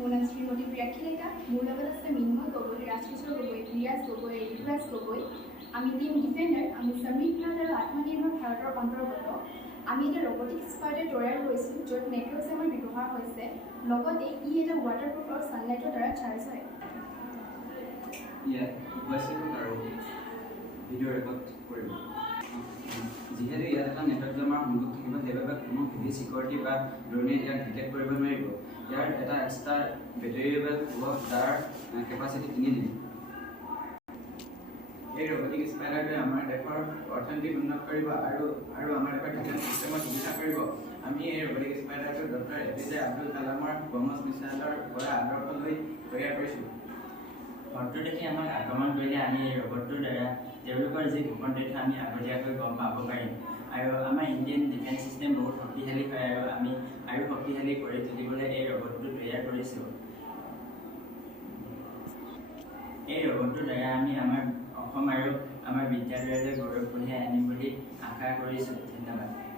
মোৰ নাম শ্ৰীমতী প্ৰিয়াক্ষিলেকা। মোৰ লগত আছে মিন্ময় গগৈ, ৰাজকিশোৰ গগৈ, ৰিয়াজ গগৈ, ঋতুৰাজ গগৈ। আমি টিম ডিফেণ্ডাৰ। আমি সমৃদ্ধ ভাৰত আৰু আত্মনিৰ্ভৰ ভাৰতৰ অন্তৰ্গত। আমি এটা ৰবটিক স্পাইডাৰ তৈয়াৰ কৰিছোঁ য'ত নেট্ৰজেনৰ ব্যৱহাৰ হৈছে, লগতে ই এটা ৱাটাৰপ্ৰুফ আৰু ছানলাইটৰ দ্বাৰা চাৰ্জ হয়। ইয়াত ভইচ ৰেকৰ্ড আৰু ভিডিঅ' ৰেকৰ্ড কৰিব। যিহেতু ইয়াত এটা নেটৱৰ্ক জমাৰ সংযোগ থাকিব, সেইবাবে কোনো হেভি চিকিউৰিটি বা ড্ৰোনে ইয়াক ডিটেক্ট কৰিব নোৱাৰিব। ইয়াৰ এটা এক্সট্ৰা বেটেৰিয়েবল হ'ব যাৰ কেপাচিটি 3 GB। এই ৰবটিক স্পাইডাৰটোৱে আমাৰ দেশৰ অৰ্থনীতি উন্নত কৰিব আৰু আমাৰ দেশৰ ডিফেন্স চিষ্টেমত সুবিধা কৰিব। আমি এই ৰবটিক স্পাইডাৰটো ডক্টৰ APJ আব্দুল কালামৰ ব্ৰহ্মছ মিছাইলৰ পৰা আদৰ্শ লৈ তৈয়াৰ কৰিছোঁ। শত্ৰু দেখি আমাক আক্ৰমণ কৰিলে আমি এই ৰবটটোৰ দ্বাৰা তেওঁলোকৰ যি গোপন তথ্য আমি আগতীয়াকৈ গম পাব পাৰিম। আৰু আমাৰ ইণ্ডিয়ান ডিফেন্স চিষ্টেম বহুত শক্তিশালী হয় আৰু আমি আৰু শক্তিশালী কৰি তুলিবলৈ এই ৰবটটো তৈয়াৰ কৰিছোঁ। এই ৰবটটোৰ দ্বাৰা আমি আমাৰ অসম আৰু আমাৰ বিদ্যালয়লৈ গৌৰৱ কঢ়িয়াই আনিম বুলি আশা কৰিছোঁ। ধন্যবাদ।